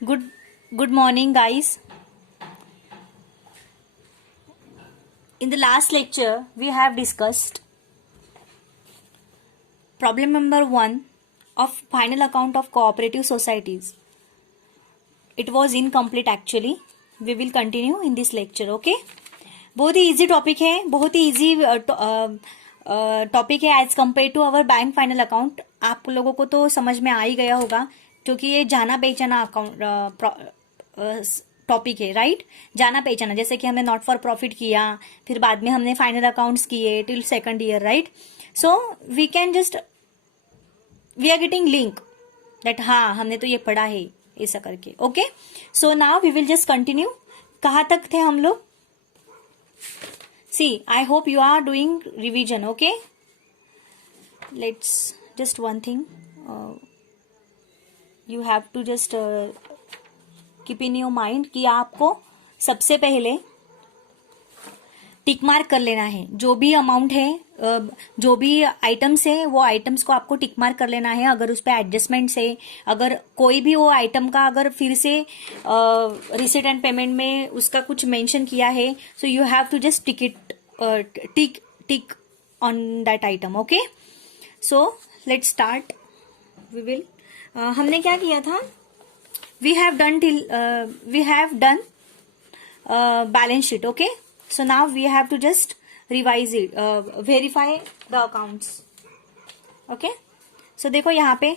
Good morning, guys. In the last lecture, we have discussed problem number 1 of final account of cooperative societies. It was incomplete actually. We will continue in this lecture, okay? बहुत ही easy topic है, बहुत ही easy topic है as compare to our bank final account. आप लोगों को तो समझ में आ ही गया होगा क्योंकि ये जाना पहचाना अकाउंट टॉपिक है, राइट? जाना पहचाना, जैसे कि हमने नॉट फॉर प्रॉफिट किया, फिर बाद में हमने फाइनल अकाउंट्स किए till second year, right? So we can just we are getting link that हाँ हमने तो ये पढ़ा है ऐसा करके. Okay, so now we will just continue. कहाँ तक थे हम लोग? See, I hope you are doing revision, okay? Let's just one thing. You have to just keep in your mind कि आपको सबसे पहले टिक मार्क कर लेना है. जो भी अमाउंट है, जो भी आइटम्स है, वो आइटम्स को आपको टिक मार्क कर लेना है. अगर उस पर एडजस्टमेंट्स है, अगर कोई भी वो आइटम का अगर फिर से रिसीट एंड पेमेंट में उसका कुछ मेंशन किया है, so you have to just tick on that item. Okay, so let's start. We will हमने क्या किया था? We have done balance sheet. Okay, so now we have to just revise it, verify the accounts. okay, so देखो यहाँ पे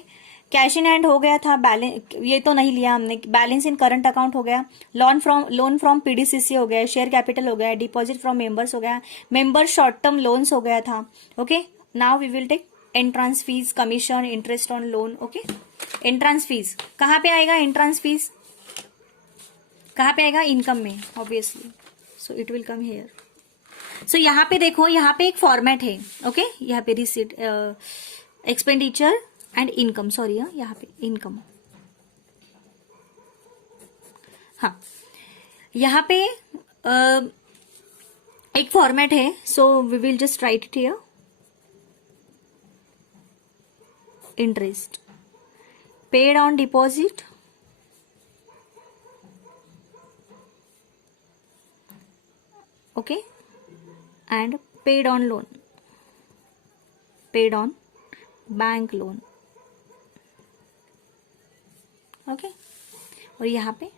cash in hand हो गया था, बैलेंस ये तो नहीं लिया हमने, बैलेंस इन करंट अकाउंट हो गया, लोन फ्रॉम पीडीसीसी हो गया, शेयर कैपिटल हो गया, डिपॉजिट फ्रॉम मेंबर्स हो गया, मेंबर शॉर्ट टर्म लोन्स हो गया था. Okay, now we will take entrance fees, commission, interest on loan. Okay, entrance fees कहाँ पे आएगा? एंट्रांस फीस कहाँ पे आएगा? इनकम में, obviously. So it will come here. सो यहाँ पे देखो, यहाँ पे एक फॉर्मेट है. ओके, यहाँ पे receipt, expenditure and income. Sorry, यहाँ पे इनकम. हाँ, यहाँ पे एक फॉर्मेट है. So we will just write it here. Interest paid on deposit, okay, and paid on loan, paid on bank loan. okay, और यहाँ पे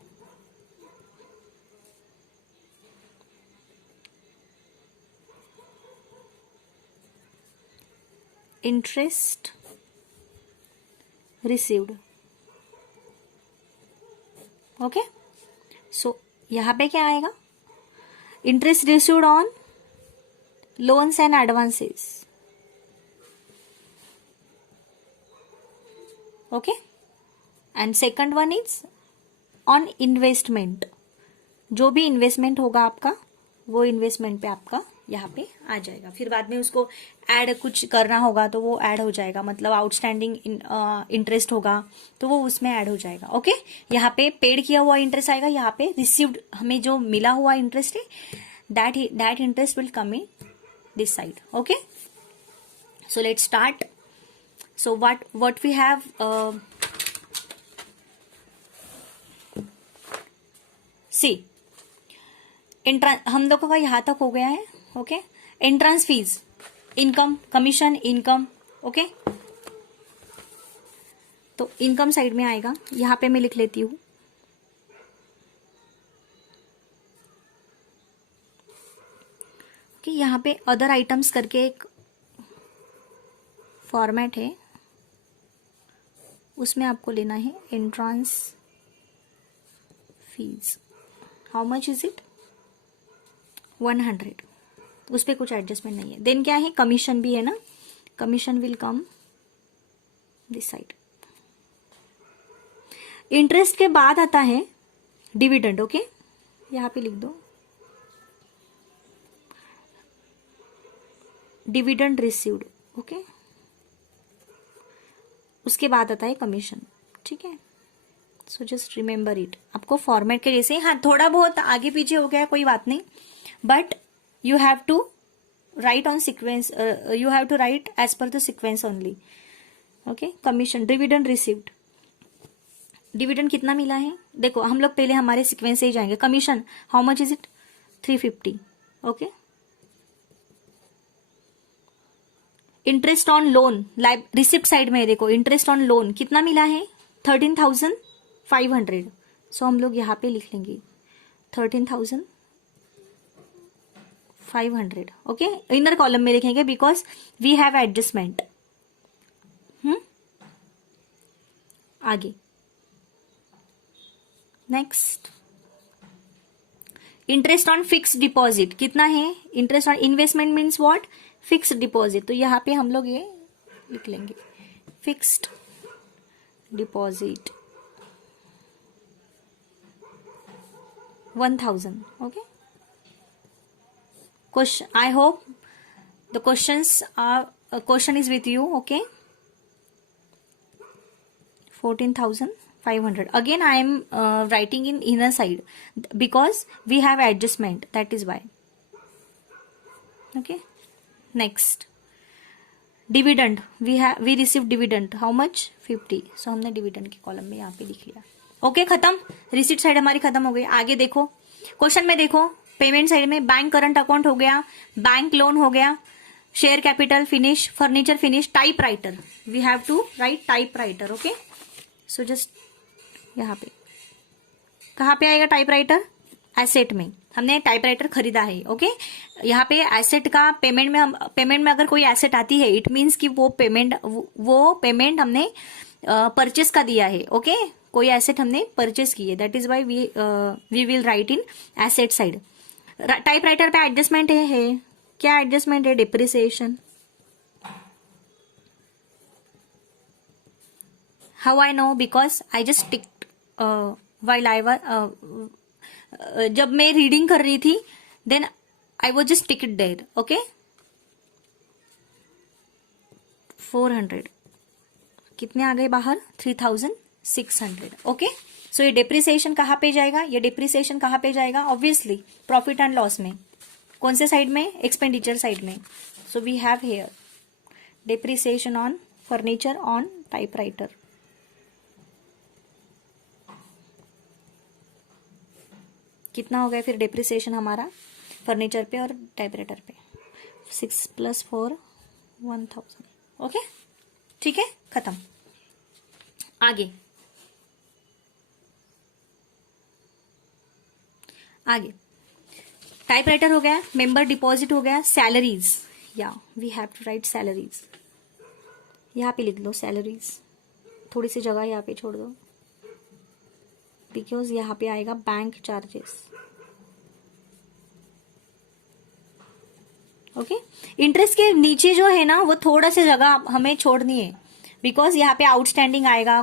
इंटरेस्ट रिसीव्ड. ओके, सो यहाँ पे क्या आएगा? Interest received on loans and advances. Okay, and second one is on investment. जो भी investment होगा आपका, वो इन्वेस्टमेंट पे आपका यहाँ पे आ जाएगा. फिर बाद में उसको ऐड कुछ करना होगा तो वो ऐड हो जाएगा, मतलब आउटस्टैंडिंग इंटरेस्ट होगा तो वो उसमें ऐड हो जाएगा. ओके, यहाँ पे पेड किया हुआ इंटरेस्ट आएगा, यहाँ पे रिसीव्ड हमें जो मिला हुआ इंटरेस्ट है, that interest will come in this side. Okay, so let's start. So what we have, see हम लोगों का यहाँ तक हो गया है. Okay, entrance fees, income, commission, income. Okay, तो इनकम साइड में आएगा. यहाँ पे मैं लिख लेती हूँ. कि यहाँ पे अदर आइटम्स करके एक फॉर्मेट है, उसमें आपको लेना है entrance fees. How much is it? 100. उस पर कुछ एडजस्टमेंट नहीं है. देन क्या है? कमीशन भी है ना, commission will come this side. Interest के बाद आता है डिविडेंड. ओके, यहाँ पे लिख दो डिविडेंड रिसीव्ड. ओके, उसके बाद आता है कमीशन. ठीक है, सो जस्ट रिमेंबर इट. आपको फॉर्मेट के जैसे, हाँ थोड़ा बहुत आगे पीछे हो गया कोई बात नहीं, but you have to write on sequence, you have to write as per the sequence only. Okay, commission, dividend received, dividend कितना मिला है, देखो हम लोग पहले हमारे सीक्वेंस से ही जाएंगे. Commission how much is it, 350. Okay. Interest on loan, receipt side में देखो इंटरेस्ट ऑन लोन कितना मिला है, 13,500. सो हम लोग यहाँ पे लिख लेंगे 13,500. ओके, इनर कॉलम में लिखेंगे बिकॉज वी हैव एडजस्टमेंट. आगे next, interest on fix deposit कितना है, interest on investment means what, fixed deposit. तो यहाँ पे हम लोग ये लिख लेंगे fixed deposit 1,000. Okay. Question, I hope the question is with you. Okay. 14,500. Again I am writing in inner side because we have adjustment, that is why. Okay. Next, dividend, we received dividend how much, 50. So हमने dividend के column में यहाँ पे लिख लिया. Okay, खत्म. Receipt side हमारी खत्म हो गई. आगे देखो क्वेश्चन में, देखो पेमेंट साइड में बैंक करंट अकाउंट हो गया, बैंक लोन हो गया, share capital finish, furniture finish, typewriter. We have to write typewriter. Okay. So just यहाँ पे कहाँ पे आएगा टाइप राइटर, एसेट में. हमने टाइप राइटर खरीदा है. ओके. यहाँ पे एसेट का पेमेंट में अगर कोई एसेट आती है इट मीन्स कि वो पेमेंट हमने परचेस का दिया है. ओके. कोई एसेट हमने परचेस की है, that is why we will write in asset side. Typewriter पे एडजस्टमेंट है क्या, एडजस्टमेंट है depreciation. How I know, because I just ticked while I was जब मैं रीडिंग कर रही थी then I was just ticked there. Okay. 400 कितने आ गए बाहर, 3,600. ओके. सो ये डिप्रिसिएशन कहाँ पे जाएगा, ये डिप्रिसिएशन कहाँ पे जाएगा, ऑब्वियसली प्रॉफिट एंड लॉस में. कौन से साइड में, एक्सपेंडिचर साइड में. So we have here depreciation on furniture on typewriter. कितना हो गया फिर डिप्रिसिएशन हमारा फर्नीचर पे और टाइपराइटर पे, 6 + 4 1,000. ओके. ठीक है, खत्म. आगे टाइपराइटर हो गया, मेंबर डिपॉजिट हो गया, सैलरीज. या we have to write salaries. यहाँ पे लिख लो सैलरीज, थोड़ी सी जगह यहाँ पे छोड़ दो बिकॉज यहाँ पे आएगा बैंक चार्जेस. ओके. इंटरेस्ट के नीचे जो है ना वो थोड़ा सा जगह हमें छोड़नी है बिकॉज यहाँ पे आउटस्टैंडिंग आएगा,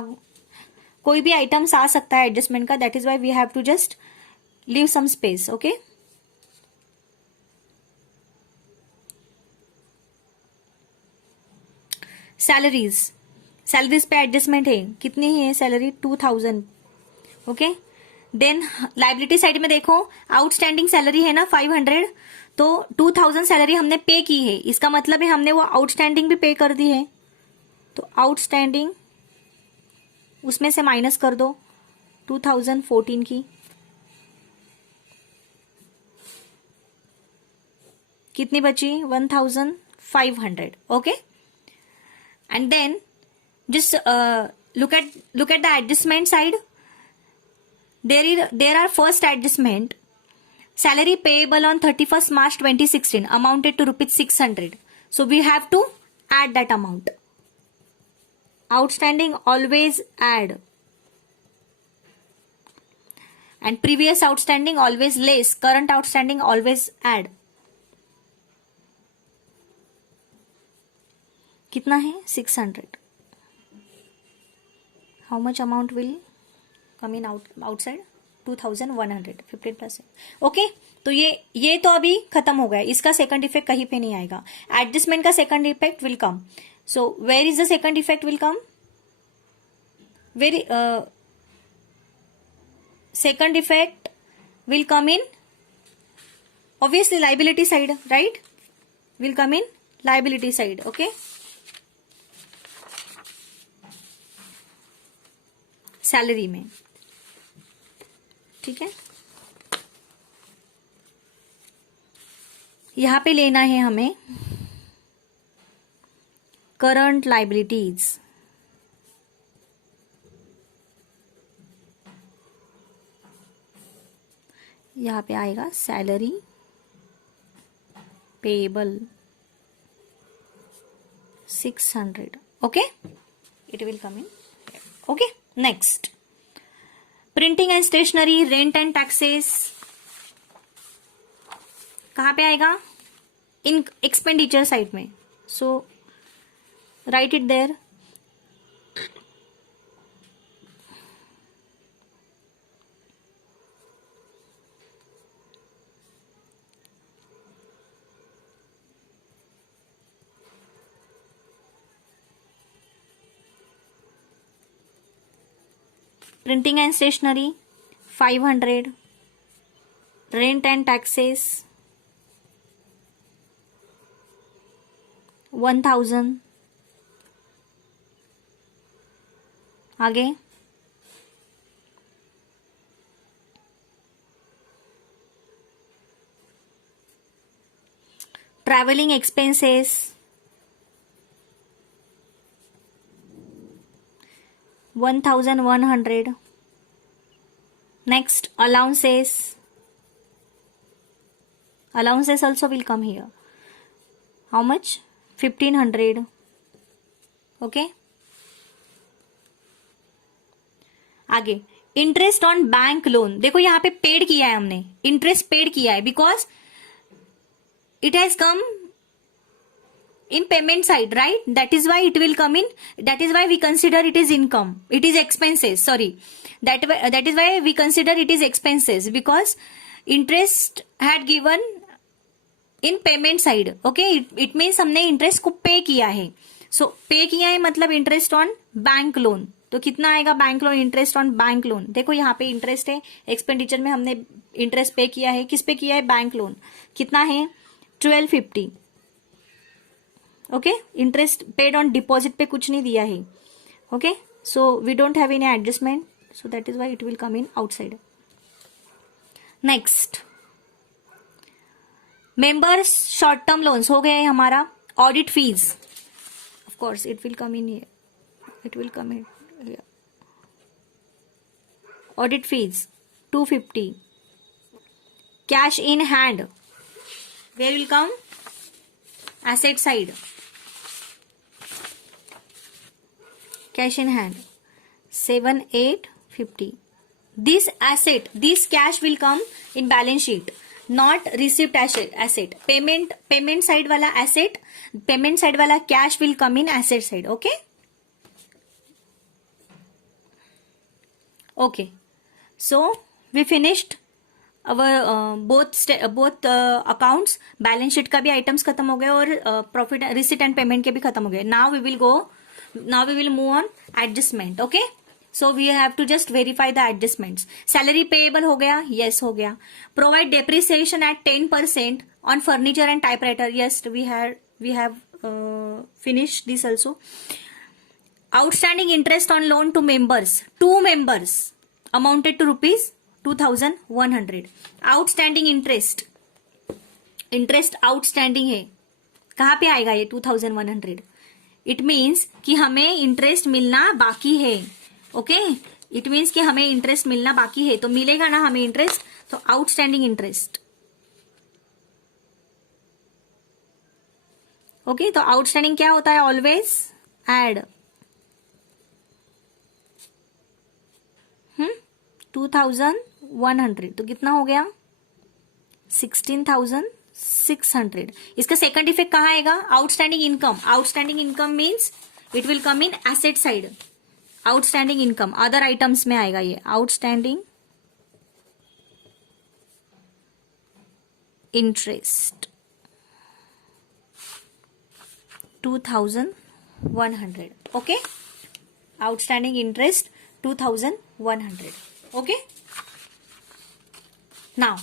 कोई भी आइटम्स आ सकता है एडजस्टमेंट का, that is why we have to just leave some space. Okay. Salaries पे एडजस्टमेंट है, कितनी है salary, 2,000. Okay. Then liability side में देखो आउटस्टैंडिंग सैलरी है ना 500, तो 2,000 सैलरी हमने पे की है, इसका मतलब है हमने वो आउटस्टैंडिंग भी पे कर दी है. तो आउटस्टैंडिंग उसमें से माइनस कर दो 2014 की, कितनी बची, 1,500. Okay. And then just look at the adjustment side. There are first adjustment, salary payable on 31st March 2016 amounted to rupees 600. So we have to add that amount. Outstanding always add, and previous outstanding always less, current outstanding always add. कितना है, 600. How much amount will come in outside, 2,100, 15%. Okay. तो ये तो अभी खत्म हो गया, इसका सेकंड इफेक्ट कहीं पे नहीं आएगा. एडजस्टमेंट का second effect will come. So where is the second effect will come, very second effect will come in obviously liability side, right? Will come in liability side. Okay. Salary में, ठीक है। यहां पे लेना है हमें करंट लाइबिलिटीज, यहां पे आएगा salary payable 600, okay, it will come in, okay. Next, printing and stationery, rent and taxes, कहां पे आएगा? इन एक्सपेंडिचर साइड में, so write it there. Printing and stationery 500, rent and taxes 1000, आगे travelling expenses 1100, next allowances also will come here, how much? 1500, okay। आगे interest on bank loan, देखो यहां पे paid किया है हमने, इंटरेस्ट पेड किया है because it has come in payment side, right? That is why it will come in, that is why we consider it is income, it is expenses, sorry, that is why we consider it is expenses because interest had given in payment side, okay। it means हमने interest को pay किया है, so pay किया है मतलब interest on bank loan, तो कितना आएगा bank loan, interest on bank loan, देखो यहाँ पे इंटरेस्ट है, एक्सपेंडिचर में हमने इंटरेस्ट पे किया है, किस पे किया है? बैंक लोन, कितना है? 1250, okay. Interest paid on deposit पे कुछ नहीं दिया है, okay, so we don't have any adjustment, so that is why it will come in outside. Next, members short term loans हो गए हमारा। Audit fees, of course it will come in here, it will come in here. Audit fees 250, cash in hand, where will come? Asset side, cash in hand 7850, this asset, this cash will come in balance sheet, not received asset, payment side wala asset, payment side wala cash will come in asset side, okay, okay। So we finished our both accounts, balance sheet का भी items खत्म हो गए और profit receipt and payment के भी खत्म हो गए। Now we will move on adjustment, okay। So we have to just verify the adjustments। Salary payable हो गया, yes हो गया। Provide depreciation at 10% on furniture and typewriter, yes we have finished this also। Outstanding interest on loan to members, 2 members amounted to rupees 2100। Outstanding interest outstanding है, कहां पे आएगा ये 2100? It means कि हमें इंटरेस्ट मिलना बाकी है, ओके, इट मीन्स कि हमें इंटरेस्ट मिलना बाकी है, तो मिलेगा ना हमें इंटरेस्ट, तो आउटस्टैंडिंग इंटरेस्ट, ओके। तो आउटस्टैंडिंग क्या होता है? ऑलवेज एड 2100, तो कितना हो गया? 16,600। इसका सेकंड इफेक्ट कहाँ आएगा? Outstanding income. Outstanding income means it will come in asset side. Outstanding income other items में आएगा ये। Outstanding interest 2100, okay. Outstanding interest 2100, okay. Now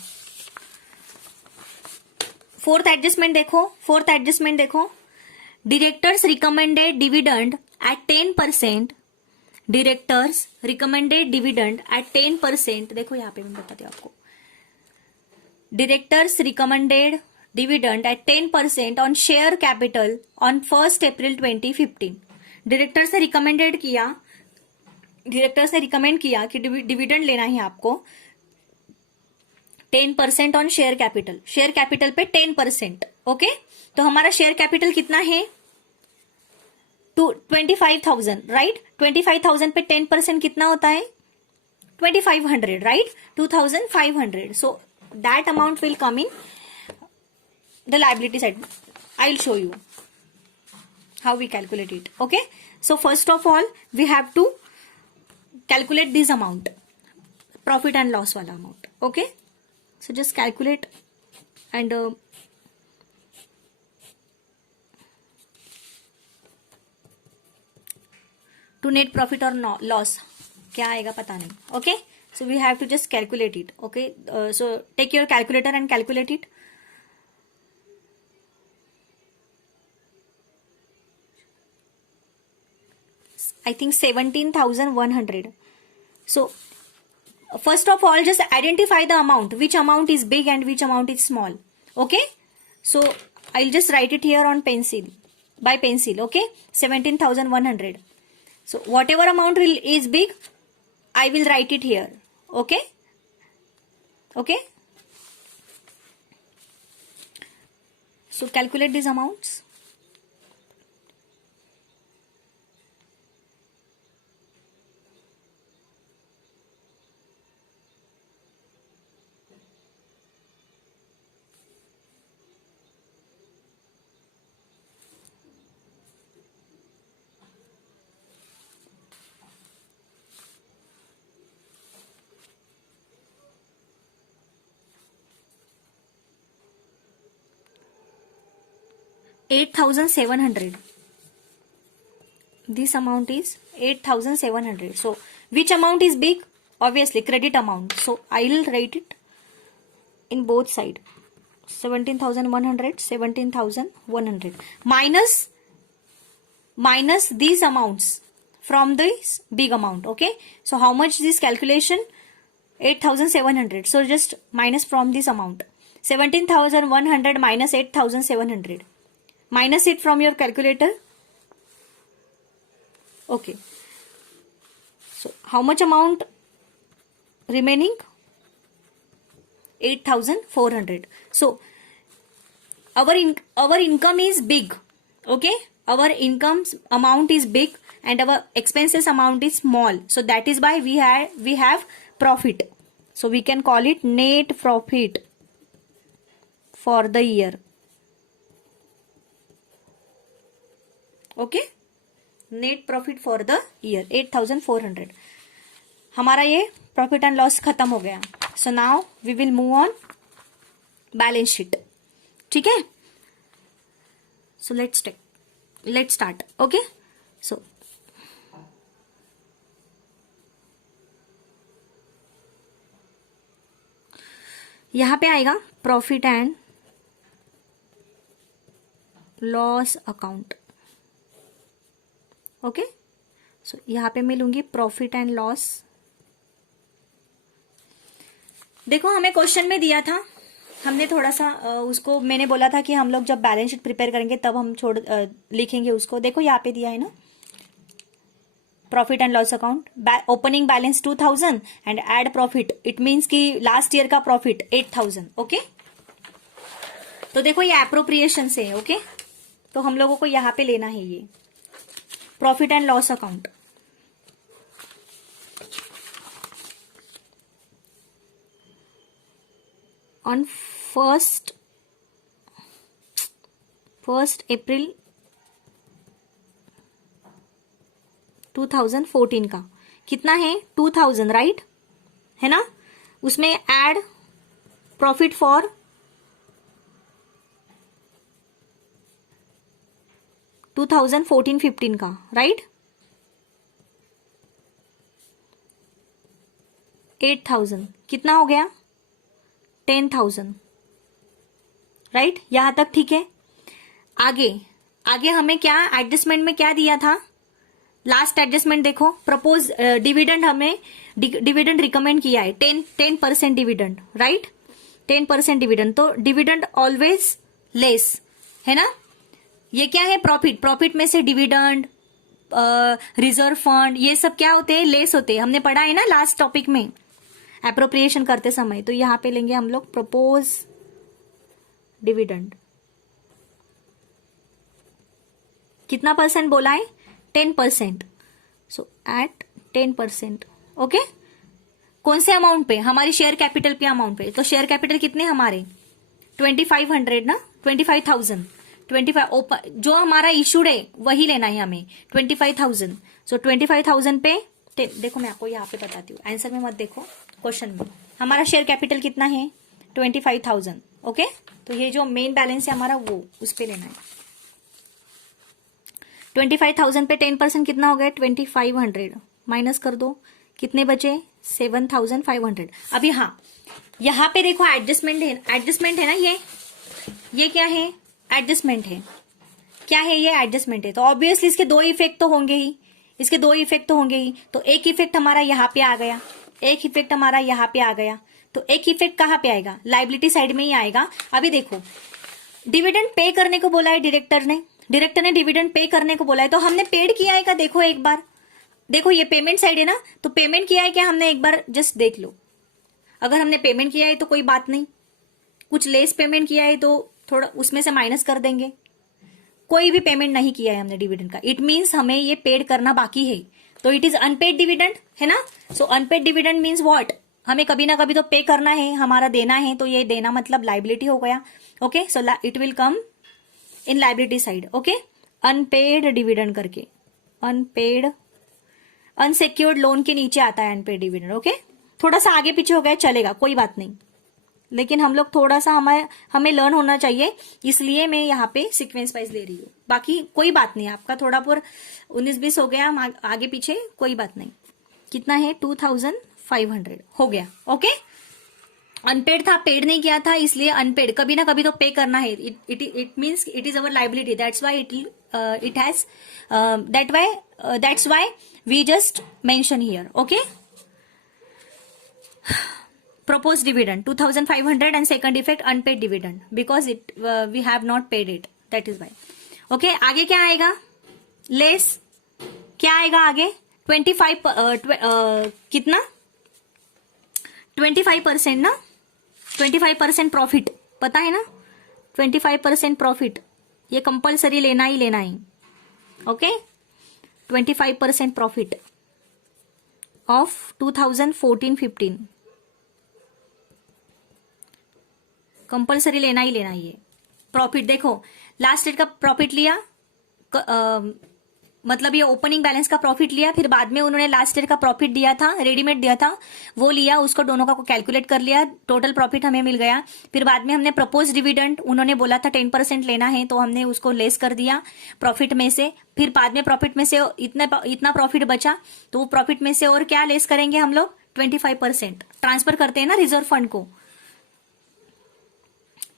fourth adjustment देखो, directors recommended dividend eight 10% directors recommended dividend eight 10%, देखो यहाँ पे मैं बताती हूँ आपको, डायरेक्टर्स recommended dividend eight 10% on share capital on 1 April 2015। Directors ने रिकमेंड किया कि डिविडेंड लेना है आपको 10% ऑन शेयर कैपिटल पे 10%। ओके, तो हमारा शेयर कैपिटल कितना है? 25,000, राइट। 25,000 पे 10% कितना होता है? 2,500, right. 2,500। So that amount will come in the liability side. I will show you how we calculate it. Okay, so first of all we have to calculate this amount, profit and loss wala amount. Okay, so just calculate and to net profit or loss क्या आएगा पता नहीं. Okay, so we have to just calculate it. Okay, so take your calculator and calculate it. I think 17,100. So first of all just identify the amount, which amount is big and which amount is small. Okay, so I'll just write it here on pencil, by pencil. Okay, 17,100. So whatever amount is big, I will write it here. Okay, okay, so calculate these amounts. $8,700. This amount is 8,700. So which amount is big? Obviously credit amount. So I will write it in both side. 17,100, 17,100 minus these amounts from this big amount. Okay, so how much this calculation? 8,700. So just minus from this amount. 17,100 minus 8,700. Minus it from your calculator. Okay, so how much amount remaining? 8,400. So our income is big. Okay, our income's amount is big and our expenses amount is small. So that is why we have profit. So we can call it net profit for the year. Okay, net profit for the year 8,400. हमारा ये profit and loss खत्म हो गया. So now we will move on balance sheet. ठीक है, so let's start. Okay, so यहां पे आएगा profit and loss account. Okay, so यहां पे मैं लूंगी प्रॉफिट एंड लॉस. देखो हमें क्वेश्चन में दिया था, हमने थोड़ा सा उसको मैंने बोला था कि हम लोग जब बैलेंस शीट प्रिपेयर करेंगे तब हम लिखेंगे उसको. देखो यहाँ पे दिया है ना, profit and loss account, opening balance 2,000 and add profit. It means कि लास्ट ईयर का प्रॉफिट 8,000. ओके, तो देखो ये एप्रोप्रिएशन से है. ओके, तो हम लोगों को यहाँ पे लेना है ये profit and loss account. On 1 अप्रैल 2014 का कितना है? 2,000, राइट है ना. उसमें एड प्रॉफिट फॉर 2014-15 का, राइट. 8,000 कितना हो गया? 10,000, राइट. यहां तक ठीक है. आगे हमें क्या एडजस्टमेंट में क्या दिया था? लास्ट एडजस्टमेंट देखो, प्रपोज डिविडेंड हमें डिविडेंड रिकमेंड किया है 10% डिविडेंड, राइट, 10% डिविडेंड, तो डिविडेंड ऑलवेज लेस है ना। ये क्या है, प्रॉफिट, प्रॉफिट में से डिविडेंड, रिजर्व फंड, ये सब क्या होते हैं, लेस होते हैं, हमने पढ़ा है ना लास्ट टॉपिक में एप्रोप्रिएशन करते समय। तो यहां पे लेंगे हम लोग प्रपोज डिविडेंड, कितना परसेंट बोला है, 10%, सो एट 10%, ओके। कौन से अमाउंट पे, हमारी शेयर कैपिटल पे अमाउंट पे, तो शेयर कैपिटल कितने हमारे 2500 ना, 25,000, 25 जो हमारा इशूड है वही लेना है हमें 25,000, सो 25,000 पे देखो, मैं आपको यहाँ पे बताती हूँ, आंसर में मत देखो, क्वेश्चन में हमारा शेयर कैपिटल कितना है 25,000, ओके। तो ये जो मेन बैलेंस है हमारा वो उस पे लेना है। 25,000 पे 10% कितना हो गया 2500, माइनस कर दो, कितने बचे 7,500। अभी हाँ, यहाँ पे देखो एडजस्टमेंट है ना, ये क्या है, एडजस्टमेंट है, क्या है ये, एडजस्टमेंट है, तो ऑब्वियसली इसके दो इफेक्ट तो होंगे ही, तो एक इफेक्ट हमारा यहाँ पे आ गया, एक इफेक्ट हमारा यहाँ पे आ गया, तो एक इफेक्ट कहाँ पे आएगा, लाइबिलिटी साइड में ही आएगा। अभी देखो, डिविडेंड पे करने को बोला है डायरेक्टर ने डिविडेंड पे करने को बोला है, तो हमने पेड किया है क्या, देखो एक बार, देखो ये पेमेंट साइड है ना, तो पेमेंट किया है क्या हमने, एक बार जस्ट देख लो। अगर हमने पेमेंट किया है तो कोई बात नहीं, कुछ लेस पेमेंट किया है तो थोड़ा उसमें से माइनस कर देंगे। कोई भी पेमेंट नहीं किया है हमने डिविडेंड का, इट मीन्स हमें ये पेड करना बाकी है, तो इट इज अनपेड डिविडेंड, है ना। सो अनपेड डिविडेंड मीन्स व्हाट, हमें कभी ना कभी तो पे करना है, हमारा देना है, तो ये देना मतलब लाइबिलिटी हो गया, okay. So it will come in liability side, okay. Unpaid dividend करके, अनपेड, अनसिक्योर्ड लोन के नीचे आता है अनपेड डिविडेंड, ओके। थोड़ा सा आगे पीछे हो गया चलेगा, कोई बात नहीं, लेकिन हम लोग थोड़ा सा हमें लर्न होना चाहिए, इसलिए मैं यहाँ पे सीक्वेंस वाइज ले रही हूँ, बाकी कोई बात नहीं, आपका थोड़ा पूरा 19-20 हो गया आगे पीछे, कोई बात नहीं। कितना है 2,500 हो गया, ओके। अनपेड था, पेड नहीं किया था, इसलिए अनपेड, कभी ना कभी तो पे करना है, it means it is our liability, that's why we just mention here, okay. proposed dividend 2,500 and second effect unpaid dividend because we have not paid it, that is why, okay। आगे क्या आएगा, लेस, क्या आएगा आगे 25 कितना 25% ना, 25% profit, पता है ना, 25% प्रॉफिट, ये कंपल्सरी लेना ही है, ओके। 25% प्रॉफिट ऑफ 2014-15 कंपल्सरी लेना ही है। प्रॉफिट देखो, लास्ट ईयर का प्रॉफिट लिया, मतलब ये ओपनिंग बैलेंस का प्रॉफिट लिया, फिर बाद में उन्होंने लास्ट ईयर का प्रॉफिट दिया था, रेडीमेड दिया था, वो लिया, उसको दोनों का कैलकुलेट कर लिया, टोटल प्रॉफिट हमें मिल गया। फिर बाद में हमने प्रपोज डिविडेंड, उन्होंने बोला था 10% लेना है, तो हमने उसको लेस कर दिया प्रॉफिट में से, फिर बाद में प्रॉफिट में से इतना प्रॉफिट बचा, तो वो प्रॉफिट में से और क्या लेस करेंगे हम लोग 25% ट्रांसफर करते हैं ना रिजर्व फंड को,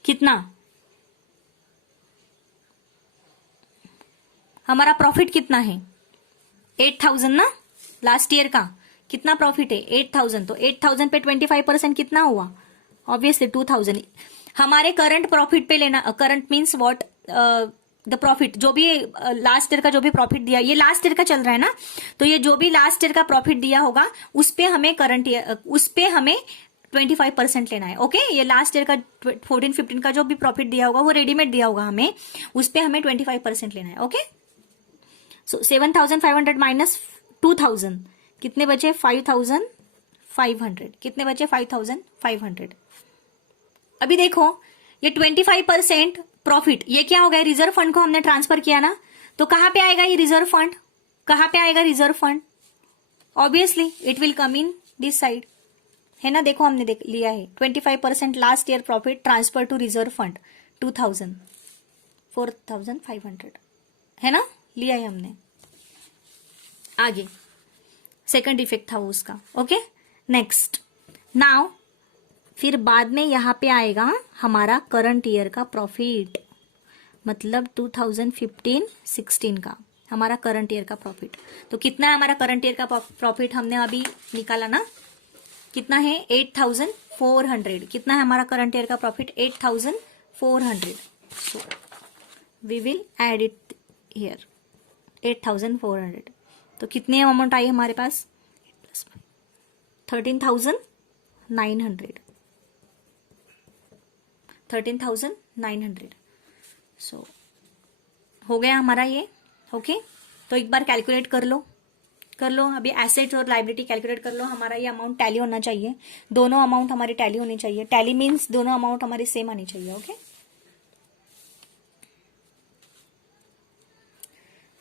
कितना हमारा प्रॉफिट कितना है 8,000 ना, लास्ट ईयर का कितना प्रॉफिट है 8,000, तो 8,000 पे 25% कितना हुआ, ऑब्वियसली 2,000 हमारे करंट प्रॉफिट पे लेना, current means what, the profit, जो भी लास्ट ईयर का जो भी प्रॉफिट दिया, ये लास्ट ईयर का चल रहा है ना, तो ये जो भी लास्ट ईयर का प्रॉफिट दिया होगा उस पे हमें करंट ईयर, उस पे हमें 25% लेना है, ओके। ये लास्ट ईयर का 14-15 का जो भी प्रॉफिट दिया होगा वो रेडीमेड दिया होगा हमें, उस पे हमें 25% लेना है, ओके। सो 7,500 माइनस 2,000 कितने बचे 5,500, कितने बचे 5,500। अभी देखो ये 25% प्रॉफिट, ये क्या हो गया, रिजर्व फंड को हमने ट्रांसफर किया ना, तो कहां पे आएगा ये रिजर्व फंड, कहां पे आएगा reserve fund, obviously it will come in this side, है ना। देखो हमने देख लिया है 25% last year profit transfer to reserve fund 2,000, 4,500, है ना, लिया है हमने। आगे सेकंड इफेक्ट था वो उसका, ओके। नेक्स्ट नाउ, फिर बाद में यहां पे आएगा हमारा करंट ईयर का प्रॉफिट, मतलब 2015-16 का, हमारा करंट ईयर का प्रॉफिट। तो कितना है हमारा करंट ईयर का प्रॉफिट, हमने अभी निकाला ना, कितना है 8,400। कितना है हमारा करंट ईयर का profit, 8,400। So we will add it here 8,400। तो कितने अमाउंट आई हमारे पास, 13,900। 13,900। सो हो गया हमारा ये। ओके, तो एक बार कैलकुलेट कर लो अभी एसेट और लाइबिलिटी कैलकुलेट कर लो। हमारा ये अमाउंट टैली होना चाहिए, दोनों अमाउंट हमारी टैली होनी चाहिए। टैली मीन्स दोनों अमाउंट हमारी सेम आनी चाहिए। ओके,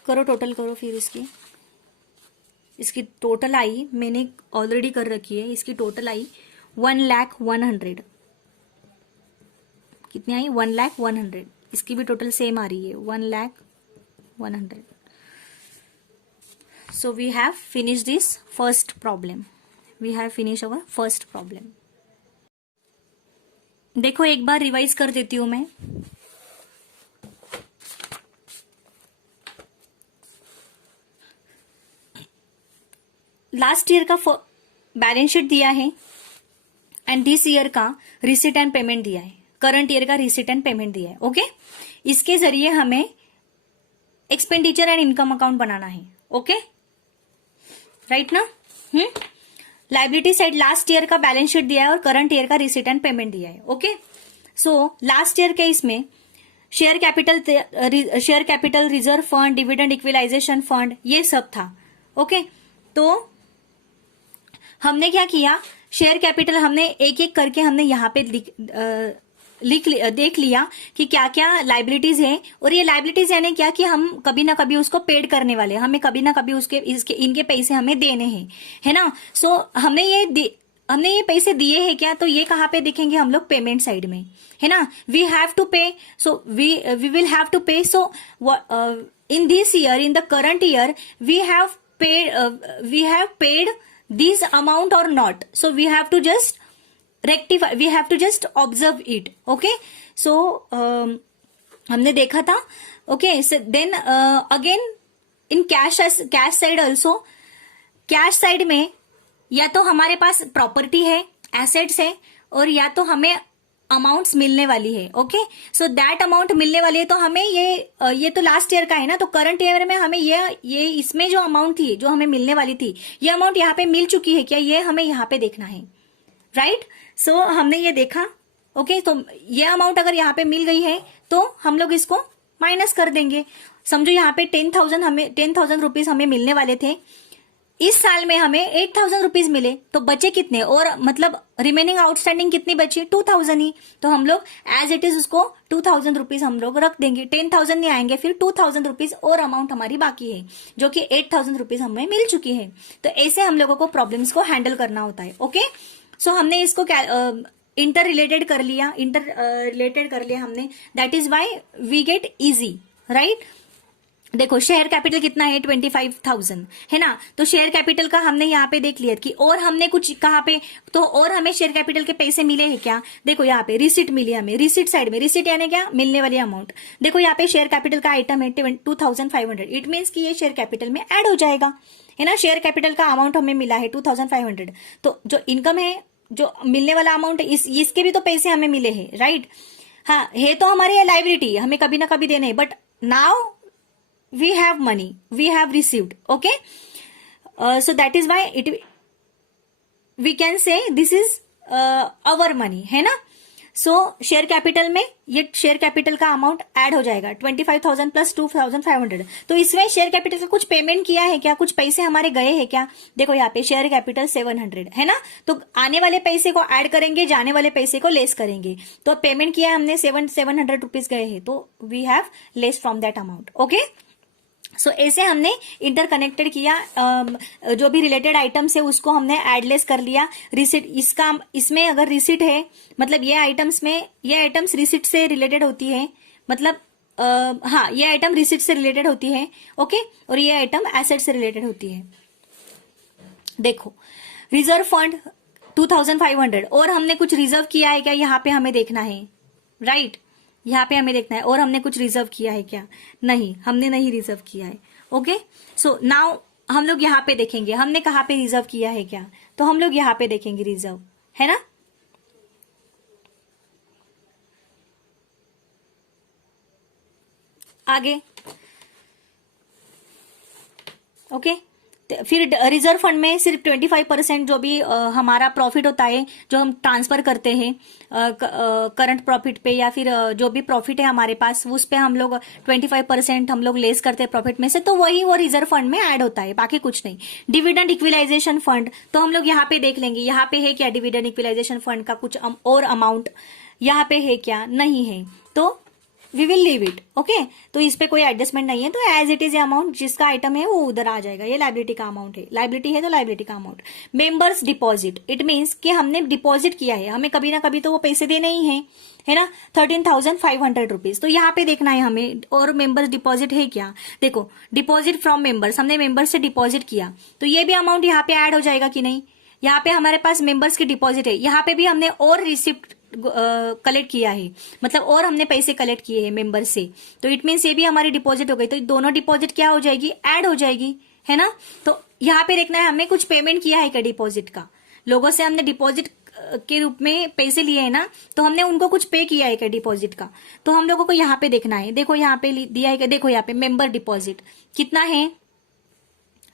करो टोटल करो फिर इसकी टोटल आई, मैंने ऑलरेडी कर रखी है। इसकी टोटल आई 1,00,100। कितनी आई, 1,00,100। इसकी भी टोटल सेम आ रही है, 1,00,100। So we have finished this first problem. We have finished our first problem. देखो एक बार रिवाइज कर देती हूं मैं। लास्ट ईयर का बैलेंस शीट दिया है एंड दिस ईयर का रिसीट एंड पेमेंट दिया है, करंट ईयर का रिसीट एंड पेमेंट दिया है। ओके, इसके जरिए हमें एक्सपेंडिचर एंड इनकम अकाउंट बनाना है। ओके, राइट ना। लाइबिलिटी साइड लास्ट ईयर का बैलेंस शीट दिया है और करंट ईयर का रिसीट एंड पेमेंट दिया है। ओके, सो लास्ट ईयर के इसमें share capital, reserve fund, dividend equalisation fund, ये सब था। ओके, तो हमने क्या किया, शेयर कैपिटल हमने एक एक करके हमने यहाँ पे देख लिया कि क्या क्या लाइबिलिटीज है, और ये लाइबिलिटीज यानी क्या कि हम कभी ना कभी उसको पेड करने वाले, हमें कभी ना कभी इनके पैसे हमें देने हैं, है ना। सो हमने ये पैसे दिए हैं क्या, तो ये कहाँ पे दिखेंगे हम लोग, पेमेंट साइड में, है ना। We have to pay, so we will have to pay. So in this year, in the current year, we have paid this amount or not, so we have to just rectify, we have to just observe it. Okay, so हमने देखा था। okay, so then again in cash side also, cash side में या तो हमारे पास property है, assets है, और या तो हमें अमाउंट्स मिलने वाली है। ओके, सो दैट अमाउंट मिलने वाली है, तो हमें ये तो लास्ट ईयर का है ना, तो करंट ईयर में हमें ये इसमें जो अमाउंट थी, जो हमें मिलने वाली थी, ये अमाउंट यहाँ पे मिल चुकी है क्या, ये हमें यहाँ पे देखना है। राइट, सो हमने ये देखा। ओके, तो ये अमाउंट अगर यहाँ पे मिल गई है तो हम लोग इसको माइनस कर देंगे। समझो यहाँ पे 10,000 रुपीज हमें मिलने वाले थे, इस साल में हमें 8,000 रुपीज मिले, तो बचे कितने, और मतलब रिमेनिंग आउटस्टैंडिंग कितनी बची, 2,000 ही। तो हम लोग एज इट इज उसको 2,000 रुपीज हम लोग रख देंगे, 10,000 नहीं आएंगे, फिर 2,000 रुपीज और अमाउंट हमारी बाकी है, जो कि 8,000 रुपीज हमें मिल चुकी है। तो ऐसे हम लोगों को प्रॉब्लम्स को हैंडल करना होता है। ओके, सो हमने इसको इंटर रिलेटेड कर लिया हमने, that is why we get easy. Right, देखो शेयर कैपिटल कितना है, 25,000, है ना। तो शेयर कैपिटल का हमने यहाँ पे देख लिया कि और हमने कुछ कहाँ पे, तो और हमें शेयर कैपिटल के पैसे मिले हैं क्या, देखो यहाँ पे रिसीट मिली हमें, रिसीट साइड में, रिसीट यानी क्या, मिलने वाली अमाउंट। देखो यहाँ पे शेयर कैपिटल का आइटम है 2,500, इट मीन्स कि ये शेयर कैपिटल में ऐड हो जाएगा, है ना। शेयर कैपिटल का अमाउंट हमें मिला है 2,500, तो जो इनकम है, जो मिलने वाला अमाउंट है, इसके भी तो पैसे हमें मिले हैं। राइट, हाँ, है तो हमारे लाइबिलिटी, हमें कभी ना कभी देने, but now we have money, we have received. Okay, so that is why we can say this is our money, है ना। सो शेयर कैपिटल में ये शेयर कैपिटल का अमाउंट ऐड हो जाएगा 25,000 प्लस 2,500। तो इसमें शेयर कैपिटल का कुछ पेमेंट किया है क्या, कुछ पैसे हमारे गए हैं क्या, देखो यहाँ पे शेयर कैपिटल 700 है ना। तो आने वाले पैसे को ऐड करेंगे, जाने वाले पैसे को लेस करेंगे, तो पेमेंट किया हमने 700 रुपीज गए हैं, तो we have less from that amount. Okay, so ऐसे हमने इंटरकनेक्टेड किया, जो भी रिलेटेड आइटम्स है उसको हमने एडलेस कर लिया। रिसिट इसमें अगर रिसिट है, मतलब ये आइटम्स रिसिट से रिलेटेड होती है, मतलब हाँ, ये आइटम रिसिट से रिलेटेड होती है। ओके, और ये आइटम एसेट से रिलेटेड होती है। देखो रिजर्व फंड 2,500, और हमने कुछ रिजर्व किया है क्या, यहाँ पे हमें देखना है। राइट, यहाँ पे हमें देखना है, और हमने कुछ रिजर्व किया है क्या, नहीं, हमने नहीं रिजर्व किया है। ओके, सो नाउ हम लोग यहाँ पे देखेंगे हमने कहाँ पे रिजर्व किया है क्या, तो हम लोग यहाँ पे देखेंगे रिजर्व, है ना। आगे ओके, फिर रिजर्व फंड में सिर्फ 25% जो भी हमारा प्रॉफिट होता है जो हम ट्रांसफर करते हैं करंट प्रॉफिट पे, या फिर जो भी प्रॉफिट है हमारे पास उस पे हम लोग 25% हम लोग लेस करते हैं प्रॉफिट में से, तो वही वो रिजर्व फंड में ऐड होता है, बाकी कुछ नहीं। डिविडेंड इक्विलाइजेशन फंड तो हम लोग यहाँ पे देख लेंगे, यहाँ पे है क्या डिविडेंड इक्विलाइजेशन फंड का कुछ और अमाउंट यहाँ पे है क्या, नहीं है, तो we will leave it. Okay, तो इस पे कोई एडजस्टमेंट नहीं है, तो एज इट इज अमाउंट जिसका आइटम है वो उधर आ जाएगा। ये लाइबिलिटी का अमाउंट है, लाइबिलिटी है तो लाइबिलिटी का amount. Members deposit, it means कि हमने डिपॉजिट किया है, हमें कभी ना कभी तो वो पैसे देने ही है, है ना, 13,500 रुपीज। तो यहाँ पे देखना है हमें, और मेंबर्स डिपॉजिट है क्या, देखो डिपॉजिट फ्रॉम मेंबर्स, हमने मेंबर्स से डिपॉजिट किया, तो ये भी अमाउंट यहाँ पे ऐड हो जाएगा कि नहीं। यहाँ पे हमारे पास मेंबर्स की डिपॉजिट है, यहाँ पे भी हमने और रिसिप्ट कलेक्ट किया है, मतलब और हमने पैसे कलेक्ट किए हैं मेंबर से, तो इट मीन्स ये भी हमारी डिपॉजिट हो गई, तो दोनों डिपॉजिट क्या हो जाएगी, ऐड हो जाएगी, है ना। तो यहाँ पे देखना है हमें कुछ पेमेंट किया है क्या डिपॉजिट का, लोगों से हमने डिपॉजिट के रूप में पैसे लिए हैं ना, तो हमने उनको कुछ पे किया है क्या डिपॉजिट का, तो हम लोगों को यहाँ पे देखना है। देखो यहाँ पे दिया है क्या, देखो यहाँ पे मेंबर डिपॉजिट कितना है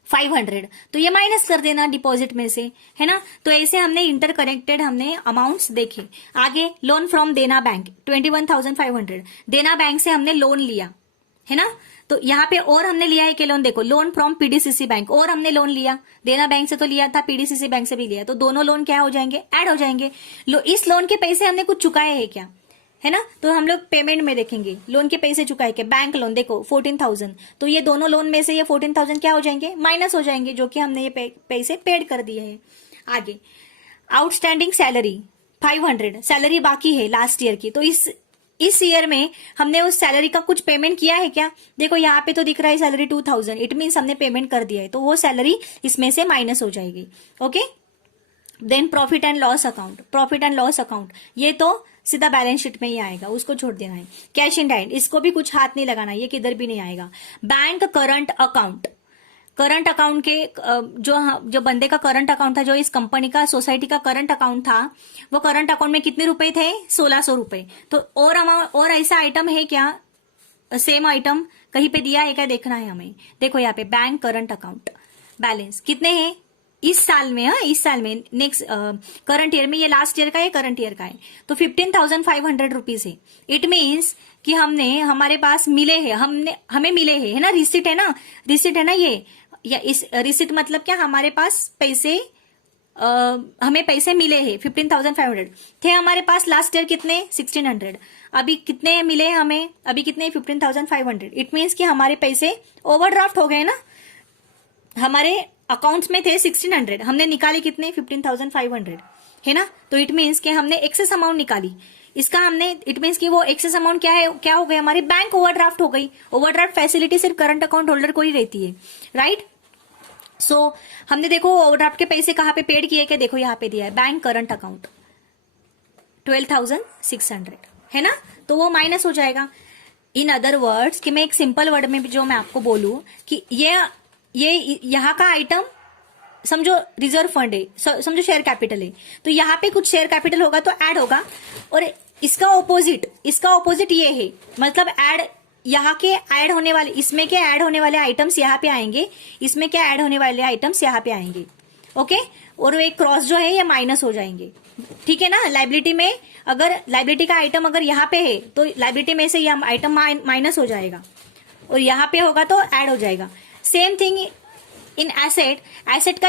500, तो ये माइनस कर देना डिपॉजिट में से, है ना। तो ऐसे हमने इंटरकनेक्टेड हमने अमाउंट्स देखे। आगे लोन फ्रॉम देना बैंक 21,500, देना बैंक से हमने लोन लिया, है ना। तो यहाँ पे और हमने लिया है कि लोन, देखो लोन फ्रॉम पीडीसीसी बैंक, और हमने लोन लिया, देना बैंक से तो लिया था, पीडीसीसी बैंक से भी लिया, तो दोनों लोन क्या हो जाएंगे, ऐड हो जाएंगे। इस लोन के पैसे हमने कुछ चुकाए हैं क्या, है ना, तो हम लोग पेमेंट में देखेंगे लोन के पैसे चुकाए के, बैंक लोन देखो 14,000, तो ये दोनों लोन में से ये 14,000 क्या हो जाएंगे, माइनस हो जाएंगे, जो कि हमने ये पैसे पेड कर दिए हैं। आगे आउटस्टैंडिंग सैलरी 500, सैलरी बाकी है लास्ट ईयर की, तो इस ईयर में हमने उस सैलरी का कुछ पेमेंट किया है क्या, देखो यहाँ पे तो दिख रहा है सैलरी 2,000, इट मीन्स हमने पेमेंट कर दिया है, तो वो सैलरी इसमें से माइनस हो जाएगी। Okay, then profit and loss account, profit and loss account ये तो सीधा बैलेंस शीट में ही आएगा, उसको छोड़ देना है। कैश इन हैंड, इसको भी कुछ हाथ नहीं लगाना, ये किधर भी नहीं आएगा। Bank current account, current account के जो बंदे का करंट अकाउंट था, जो इस कंपनी का सोसाइटी का करंट अकाउंट था, वो करंट अकाउंट में कितने रुपए थे, 1,600 रुपए। तो और अमाउंट और ऐसा आइटम है क्या, सेम आइटम कहीं पे दिया है क्या, देखना है हमें। देखो यहाँ पे बैंक करंट अकाउंट बैलेंस कितने हैं इस साल में, हाँ इस साल में, नेक्स्ट करंट ईयर में, ये लास्ट ईयर का है, करंट ईयर का है, तो 15,500 रुपीज है। इट मीन्स कि हमने, हमारे पास मिले हैं, हमें मिले हैं, है ना, रिसिट है ना, रिसिट है ना ये, या इस रिसिट मतलब क्या, हमारे पास पैसे हमें पैसे मिले हैं 15,500 थे हमारे पास लास्ट ईयर, कितने 1,600, अभी कितने मिले हमें, अभी कितने 15,500। इट मीन्स कि हमारे पैसे ओवरड्राफ्ट हो गए ना, हमारे अकाउंट्स में थे 1,600, हमने निकाले कितने 15,500, है ना। तो इट मीन्स कि हमने एक्सेस अमाउंट निकाली, इसका हमने, इट मीन्स कि वो एक्सेस अमाउंट क्या है, क्या हो गई हमारी, बैंक ओवरड्राफ्ट हो गई। ओवरड्राफ्ट फैसिलिटी सिर्फ करंट अकाउंट होल्डर को ही रहती है, राइट। सो हमने देखो ओवरड्राफ्ट के पैसे कहाँ पे पेड किए, क्या देखो यहाँ पे दिया है, बैंक करंट अकाउंट 12,600, है ना, तो वो माइनस हो जाएगा। इन अदर वर्ड्स कि मैं एक सिंपल वर्ड में भी जो मैं आपको बोलूं कि ये यहाँ का आइटम समझो रिजर्व फंड है, समझो शेयर कैपिटल है, तो यहाँ पे कुछ शेयर कैपिटल होगा तो ऐड होगा, और इसका ऑपोजिट ये है, मतलब ऐड, यहाँ के ऐड होने वाले, इसमें के ऐड होने वाले आइटम्स यहाँ पे आएंगे, इसमें के ऐड होने वाले आइटम्स यहाँ पे आएंगे। ओके, और एक क्रॉस जो है ये माइनस हो जाएंगे, ठीक है ना। लाइबिलिटी में अगर लाइबिलिटी का आइटम अगर यहाँ पे है तो लाइबिलिटी में से ये आइटम माइनस हो जाएगा, और यहाँ पे होगा तो ऐड हो जाएगा। Same thing in asset, asset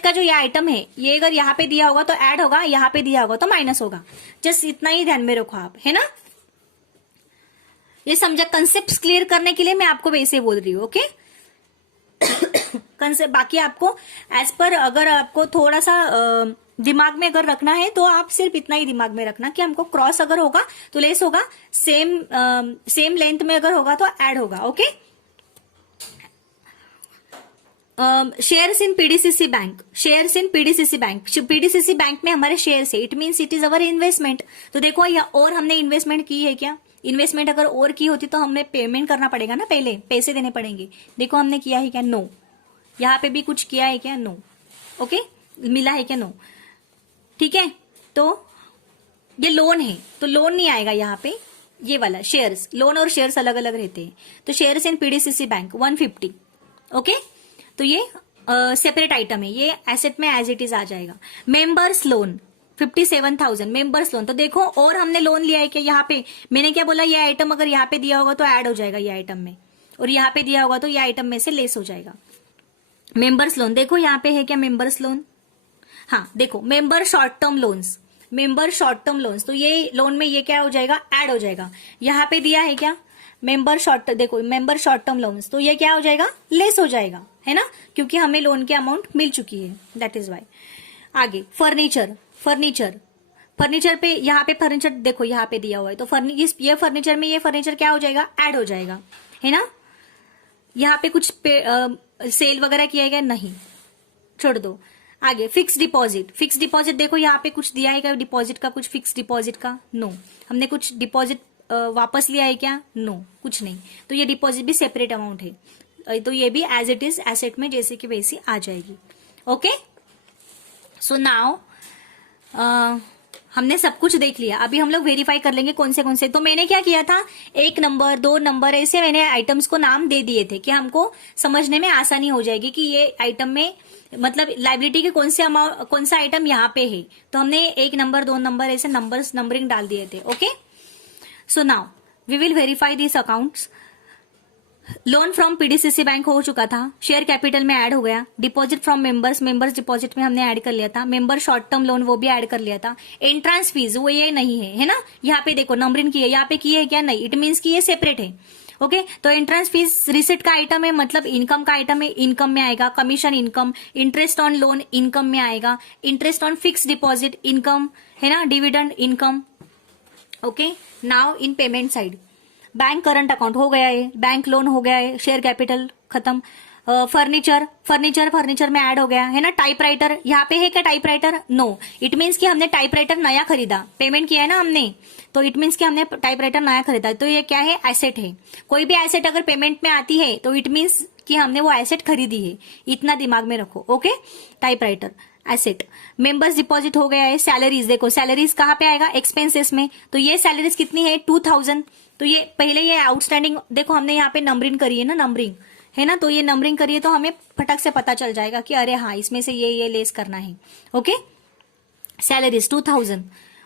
का जो ये आइटम है, ये अगर यहाँ पे दिया होगा तो ऐड होगा, यहाँ पे दिया होगा तो माइनस होगा। जस्ट इतना ही ध्यान में रखो आप, है ना। ये समझा, कंसेप्ट क्लियर करने के लिए मैं आपको वैसे बोल रही हूँ। ओके, कंसेप्ट बाकी आपको एज पर, अगर आपको थोड़ा सा दिमाग में अगर रखना है तो आप सिर्फ इतना ही दिमाग में रखना कि हमको क्रॉस अगर होगा तो लेस होगा, सेम लेंथ में अगर होगा तो ऐड होगा। Okay, shares in PDCC bank, shares in PDCC bank, PDCC bank में हमारे शेयर्स है, it means it is our investment. तो देखो या और हमने इन्वेस्टमेंट की है क्या, इन्वेस्टमेंट अगर और की होती तो हमें पेमेंट करना पड़ेगा ना, पहले पैसे देने पड़ेंगे। देखो हमने किया है क्या? नो। यहाँ पे भी कुछ किया है क्या? नो। ओके, मिला है क्या? नो। ठीक है, तो ये लोन है तो लोन नहीं आएगा यहाँ पे। ये वाला शेयर्स, लोन और शेयर्स अलग अलग रहते हैं। तो shares in PDCC bank 150। Okay, तो ये सेपरेट आइटम है, ये एसेट में एज इट इज आ जाएगा। Members loan 57,000 members loan. तो देखो और हमने लोन लिया है क्या? यहाँ पे मैंने क्या बोला, ये आइटम अगर यहाँ पे दिया होगा तो ऐड हो जाएगा ये आइटम में, और यहाँ पे दिया होगा तो ये आइटम में से लेस हो जाएगा। मेंबर्स लोन देखो यहाँ पे है क्या? Members loan. हाँ देखो, member short term loans, member short term loans, तो ये लोन में ये क्या हो जाएगा? ऐड हो जाएगा। यहाँ पे दिया है क्या? मेंबर शॉर्ट, देखो मेंबर शॉर्ट टर्म लोन्स, तो ये क्या हो जाएगा? लेस हो जाएगा, है ना, क्योंकि हमें लोन की अमाउंट मिल चुकी है, दैट इज वाई। आगे फर्नीचर, फर्नीचर पे यहाँ पे फर्नीचर देखो यहाँ पे दिया हुआ है, तो ये फर्नीचर में ये फर्नीचर क्या हो जाएगा? ऐड हो जाएगा, है ना। यहाँ पे कुछ सेल वगैरह किया गया नहीं, छोड़ दो। आगे फिक्स डिपॉजिट देखो यहाँ पे कुछ दिया है क्या? डिपॉजिट का कुछ, फिक्स डिपॉजिट का नो। हमने कुछ डिपॉजिट वापस लिया है क्या? नो, कुछ नहीं। तो ये डिपॉजिट भी सेपरेट अमाउंट है, तो ये भी एज इट इज एसेट में जैसे कि वैसी आ जाएगी। ओके, सो नाउ हमने सब कुछ देख लिया। अभी हम लोग वेरीफाई कर लेंगे कौन से। तो मैंने क्या किया था, 1 नंबर 2 नंबर ऐसे मैंने आइटम्स को नाम दे दिए थे कि हमको समझने में आसानी हो जाएगी कि ये आइटम में मतलब लाइबिलिटी के कौन सा आइटम यहाँ पे है। तो हमने 1 नंबर 2 नंबर ऐसे नंबरिंग डाल दिए थे। Okay, so now we will verify this accounts. Loan from PDCC bank हो चुका था, शेयर कैपिटल में ऐड हो गया। डिपॉजिट फ्रॉम मेंबर्स डिपॉजिट में हमने ऐड कर लिया था। मेंबर शॉर्ट टर्म लोन वो भी ऐड कर लिया था। एंट्रांस फीस वो ये नहीं है ना, यहाँ पे देखो नंबरिंग की है, यहाँ पे की है क्या? नहीं, इट मीन्स कि ये सेपरेट है। ओके, तो एंट्रेंस फीस रिसिट का आइटम है, मतलब इनकम का आइटम है, इनकम में आएगा। Commission income, interest on loan income में आएगा। Interest on fix deposit income, है ना, dividend income. Okay, now in payment side, bank current account हो गया है, बैंक लोन हो गया है, शेयर कैपिटल खत्म। फर्नीचर में ऐड हो गया है ना। टाइपराइटर यहाँ पे है क्या? टाइपराइटर नो, इट मीन्स कि हमने टाइपराइटर नया खरीदा, पेमेंट किया है ना हमने, तो इट मीन्स कि हमने टाइपराइटर नया खरीदा, तो ये क्या है? एसेट है। कोई भी एसेट अगर पेमेंट में आती है तो इट मीन्स कि हमने वो एसेट खरीदी है, इतना दिमाग में रखो। Okay, typewriter asset. Members deposit हो गया है। सैलरीज देखो, सैलरीज कहाँ पे आएगा? एक्सपेंसेस में। तो ये सैलरीज कितनी है? 2000। तो ये पहले ये आउटस्टैंडिंग देखो, हमने यहाँ पे नंबरिंग करी है ना, नंबरिंग है ना, तो ये नंबरिंग करिए तो हमें फटक से पता चल जाएगा कि अरे हाँ इसमें से ये लेस करना है। Okay, salaries 2000।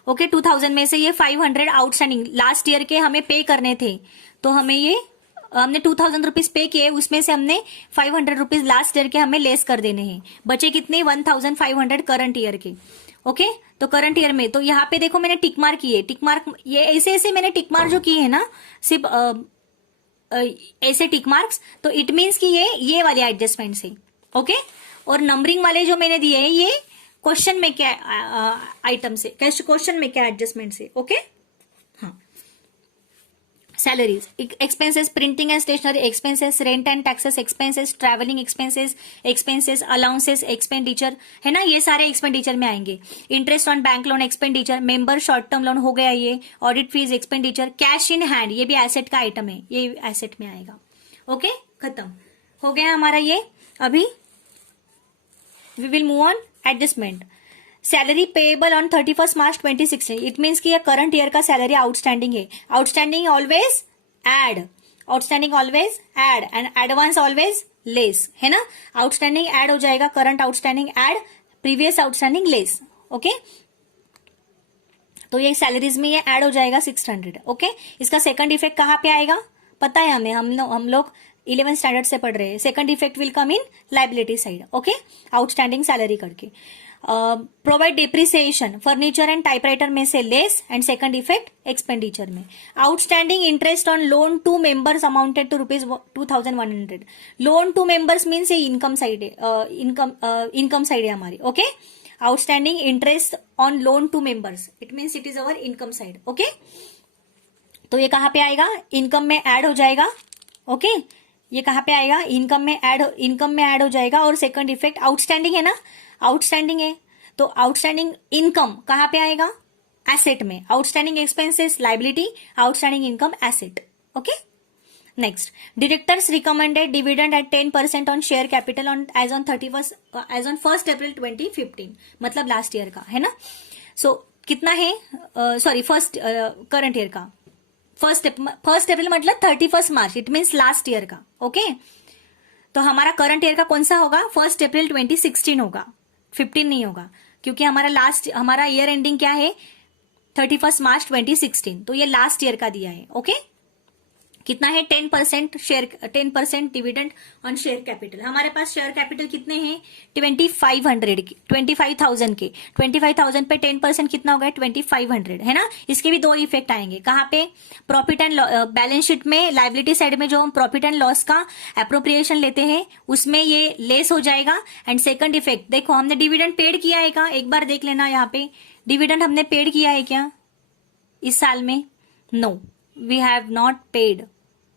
ओके, 2000 में से ये 500 आउटस्टैंडिंग लास्ट ईयर के हमें पे करने थे, तो हमें ये हमने 2000 रुपीज पे किए, उसमें से हमने 500 रुपीज लास्ट ईयर के हमें लेस कर देने हैं। बचे कितने? 1500 करंट ईयर के। ओके, तो करंट ईयर में तो यहाँ पे देखो मैंने टिक मार्क किए, टिक मार्क ये ऐसे मैंने टिक मार्क जो किए है ना, सिर्फ ऐसे टिक मार्क्स, तो इट मीन्स कि ये वाले एडजस्टमेंट से। ओके, और नंबरिंग वाले जो मैंने दिए हैं ये क्वेश्चन में क्या आइटम से, क्वेश्चन में क्या एडजस्टमेंट से। ओके, हाँ। Salaries, expenses, printing and stationery expenses, rent and taxes expenses, travelling expenses, allowances expenditure, है ना, ये सारे एक्सपेंडिचर में आएंगे। Interest on bank loan expenditure, member short term loan हो गया ये, audit fees expenditure, cash in hand ये भी एसेट का आइटम है, ये एसेट में आएगा। ओके, खत्म हो गया हमारा ये। अभी we will move on adjustment. Salary payable on 31 March 2016, it means कि ये करंट ईयर का सैलरी आउटस्टैंडिंग है। Outstanding always add, outstanding always add and advance always less, है ना। आउटस्टैंडिंग ऐड हो जाएगा, current outstanding add, previous outstanding less. Okay, तो ये सैलरीज में ये ऐड हो जाएगा 600। ओके, इसका सेकंड इफेक्ट कहाँ पे आएगा पता है हमें, हम लोग 11 स्टैंडर्ड से पढ़ रहे हैं। Second effect will come in liability side. Okay, outstanding salary करके provide depreciation furniture and typewriter में से less and second effect expenditure में। Outstanding interest on loan to members amounted to ₹2100। Loan to members means ये income side है, income side है हमारी। Okay, outstanding interest on loan to members, it means it is our income side. Okay, तो ये कहाँ पे आएगा? Income में ऐड हो जाएगा। ओके, ये कहाँ पे आएगा? इनकम में ऐड हो जाएगा। और सेकंड इफेक्ट आउटस्टैंडिंग है ना, आउटस्टैंडिंग है तो आउटस्टैंडिंग इनकम कहाँ पे आएगा? एसेट में, outstanding expenses liability, outstanding income asset. Okay. Next, directors recommended dividend eight 10% on share capital on as on 1 April 2015, मतलब लास्ट ईयर का है ना. सो कितना है, सॉरी फर्स्ट करंट ईयर का, फर्स्ट अप्रैल मतलब 31 मार्च, इट मीन्स लास्ट ईयर का. Okay. तो हमारा करंट ईयर का कौन सा होगा, 1 अप्रैल 2016 होगा, 15 नहीं होगा, क्योंकि हमारा ईयर एंडिंग क्या है, 31 मार्च 2016. तो ये लास्ट ईयर का दिया है. ओके. कितना है, 10% डिविडेंड ऑन शेयर कैपिटल. हमारे पास शेयर कैपिटल कितने हैं, 2500 के, 25,000 के, 25,000 पे 10% कितना हो गया, 2500 है ना. इसके भी दो इफेक्ट आएंगे. कहाँ पे, प्रॉफिट एंड बैलेंस शीट में, लाइबिलिटी साइड में जो हम प्रॉफिट एंड लॉस का अप्रोप्रिएशन लेते हैं उसमें ये लेस हो जाएगा. एंड सेकंड इफेक्ट देखो, हमने डिविडेंड पेड किया है क्या, एक बार देख लेना यहाँ पे, डिविडेंड हमने पेड किया है क्या इस साल में, no we have not paid.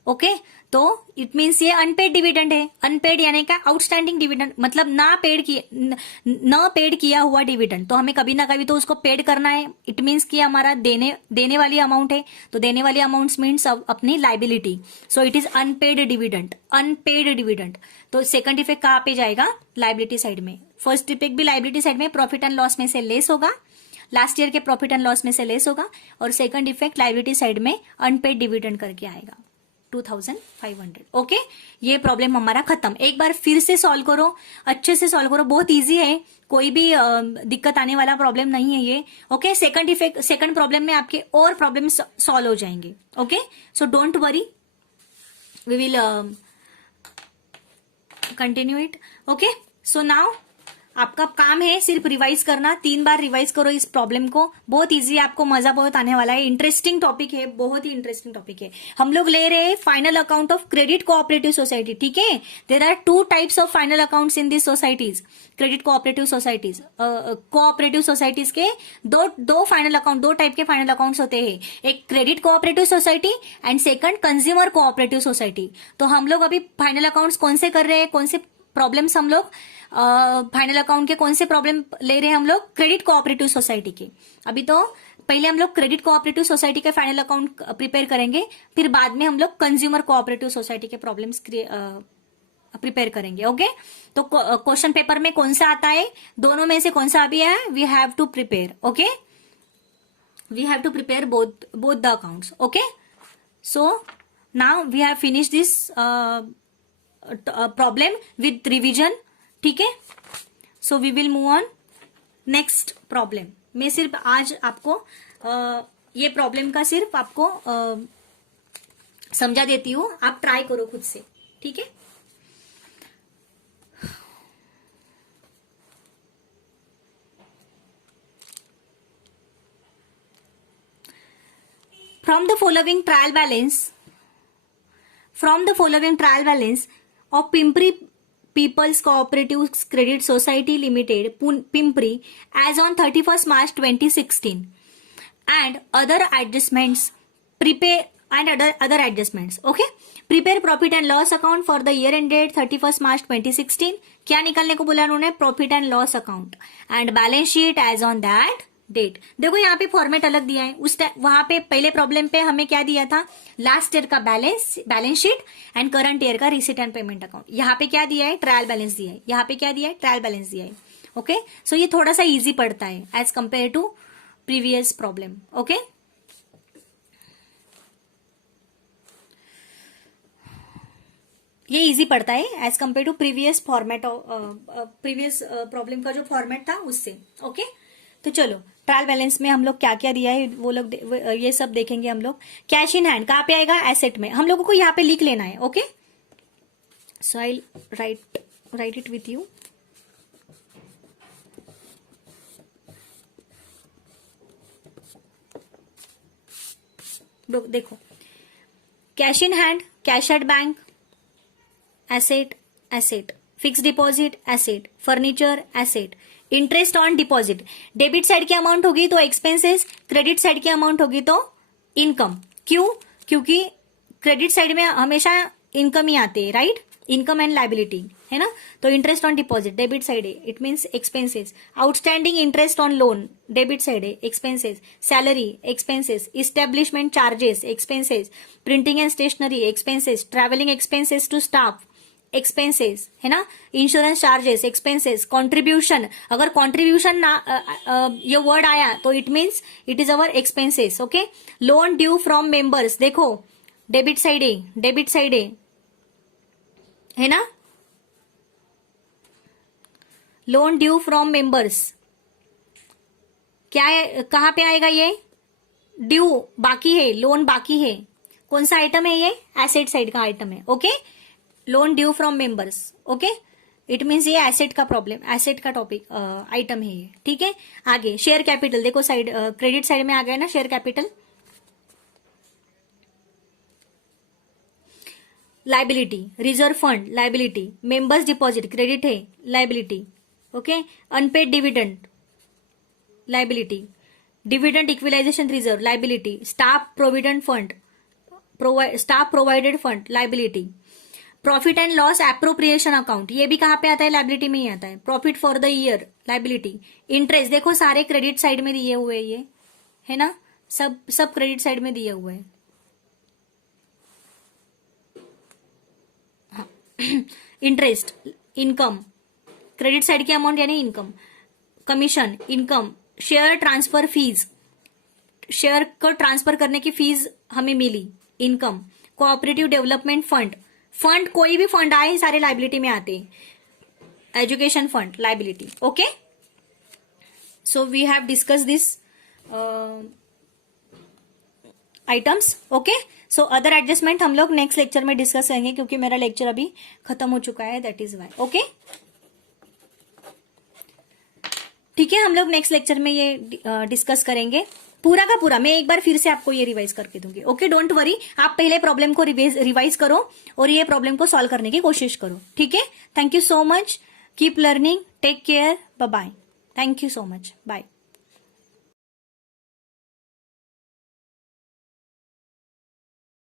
Okay. तो इट मीन्स ये अनपेड डिविडेंड है. अनपेड यानी क्या, आउटस्टैंडिंग डिविडेंड, मतलब ना पेड किया हुआ डिविडेंड. तो हमें कभी ना कभी तो उसको पेड करना है. इट मीन्स कि हमारा देने वाली अमाउंट है, तो देने वाली अमाउंट मीन्स अपनी liability. So it is unpaid dividend. तो सेकंड इफेक्ट कहाँ पे जाएगा, लाइबिलिटी साइड में. फर्स्ट इफेक्ट भी लाइबिलिटी साइड में, प्रॉफिट एंड लॉस में से लेस होगा, लास्ट ईयर के प्रॉफिट एंड लॉस में से लेस होगा. और सेकंड इफेक्ट लाइबिलिटी साइड में अनपेड डिविडेंड करके आएगा, 2500. ओके. ये प्रॉब्लम हमारा खत्म. एक बार फिर से सॉल्व करो, अच्छे से सॉल्व करो, बहुत इजी है, कोई भी दिक्कत आने वाला प्रॉब्लम नहीं है ये. ओके. सेकंड प्रॉब्लम में आपके और प्रॉब्लम सॉल्व हो जाएंगे. Okay. So don't worry, we will continue it. Okay. So now आपका काम है सिर्फ रिवाइज करना, 3 बार रिवाइज करो इस प्रॉब्लम को. बहुत इजी, आपको मजा बहुत आने वाला है. इंटरेस्टिंग टॉपिक है, बहुत ही इंटरेस्टिंग टॉपिक है. हम लोग ले रहे हैं final account of credit cooperative society. ठीक है. There are 2 types of final accounts in this societies, credit cooperative societies. Cooperative societies के दो फाइनल अकाउंट, 2 टाइप के फाइनल अकाउंट्स होते हैं. एक credit cooperative society and second consumer cooperative society. तो हम लोग अभी फाइनल अकाउंट्स कौन से कर रहे हैं, कौन से प्रॉब्लम्स हम लोग फाइनल अकाउंट के कौन से प्रॉब्लम ले रहे हैं हम लोग, क्रेडिट कोऑपरेटिव सोसाइटी के. अभी तो पहले हम लोग क्रेडिट कोऑपरेटिव सोसाइटी के फाइनल अकाउंट प्रिपेयर करेंगे, फिर बाद में हम लोग कंज्यूमर कोऑपरेटिव सोसाइटी के प्रॉब्लम्स प्रिपेयर करेंगे. ओके. तो क्वेश्चन पेपर में कौन सा आता है, दोनों में से कौन सा अभी है, we have to prepare. Okay. We have to prepare both the accounts. Okay. So now we have finish this problem with revision. ठीक है. So we will move on next problem. मैं सिर्फ आज आपको ये प्रॉब्लम का सिर्फ आपको समझा देती हूँ, आप ट्राई करो खुद से. ठीक है. From the following trial balance of Pimpri People's Cooperative Credit Society Limited, Pimpri, as on 31st March 2016, and other adjustments. Okay. Prepare profit and loss account for the year ended 31st March 2016. क्या निकालने को बोला उन्होंने, profit and loss account and balance sheet as on that date. देखो यहाँ पे format अलग दिया है. उस वहां पे पहले प्रॉब्लम पे हमें क्या दिया था, लास्ट ईयर का balance sheet and current year का रिसीट एंड पेमेंट अकाउंट. यहाँ पे क्या दिया है, ट्रायल बैलेंस दिया है. यहाँ पे क्या दिया है, ट्रायल बैलेंस दिया है. ओके. सो ये थोड़ा सा इजी पड़ता है as compare to previous problem. Okay. ये इजी पड़ता है as compare to previous format, previous problem का जो फॉर्मेट था उससे. ओके. तो चलो ट्रायल बैलेंस में हम लोग क्या क्या दिया है वो लोग ये सब देखेंगे हम लोग. कैश इन हैंड कहाँ पे आएगा, एसेट में. हम लोगों को यहाँ पे लिख लेना है. Okay. So I write it with you. देखो, cash in hand, cash at bank, asset, fix deposit asset, furniture asset, interest on deposit. Debit side की अमाउंट होगी तो एक्सपेंसेस, क्रेडिट साइड की अमाउंट होगी तो इनकम. क्यों, क्योंकि क्रेडिट साइड में हमेशा इनकम ही आते हैं, राइट. इनकम एंड लाइबिलिटी है ना। तो interest on deposit debit side है, it means expenses. Outstanding interest on loan debit side है, expenses. Salary expenses, establishment charges expenses, printing and stationery expenses, travelling expenses to staff expenses है ना, insurance charges expenses, contribution, अगर contribution ना ये word आया तो it means it is our expenses. Okay, loan due from members, देखो debit side है ना, लोन ड्यू फ्रॉम मेंबर्स क्या है, कहां पे आएगा ये, ड्यू बाकी है, लोन बाकी है, कौन सा आइटम है ये, एसेट साइड का आइटम है। Okay, loan due from members, okay, it means ये एसेट का प्रॉब्लम, एसेट का टॉपिक आइटम है ये, ठीक है। आगे शेयर कैपिटल, देखो साइड क्रेडिट साइड में आ गया ना share capital. Liability, reserve fund liability, members deposit credit है liability, okay, unpaid dividend liability, dividend equalisation reserve liability, staff provident fund staff provided fund liability, profit and loss appropriation account, ये भी कहां पे आता है, लाइबिलिटी में ही आता है। Profit for the year liability, interest देखो सारे क्रेडिट साइड में दिए हुए ये है ना, सब क्रेडिट साइड में दिए हुए हैं। इंटरेस्ट इनकम, क्रेडिट साइड की अमाउंट यानी income, commission income, share transfer fees, share को ट्रांसफर करने की फीस हमें मिली, income, cooperative development fund, fund कोई भी फंड आए सारे लाइबिलिटी में आते हैं, education fund liability. Okay, so we have discuss this items. Okay, so other adjustment हम लोग नेक्स्ट लेक्चर में डिस्कस करेंगे क्योंकि मेरा लेक्चर अभी खत्म हो चुका है, दैट इज वाई। ओके, ठीक है, हम लोग नेक्स्ट लेक्चर में ये डिस्कस करेंगे पूरा का पूरा। मैं एक बार फिर से आपको ये रिवाइज करके दूंगी। ओके, डोंट वरी, आप पहले प्रॉब्लम को रिवाइज करो और ये प्रॉब्लम को सॉल्व करने की कोशिश करो, ठीक है। Thank you so much, keep learning, take care, bye bye, thank you so much, bye.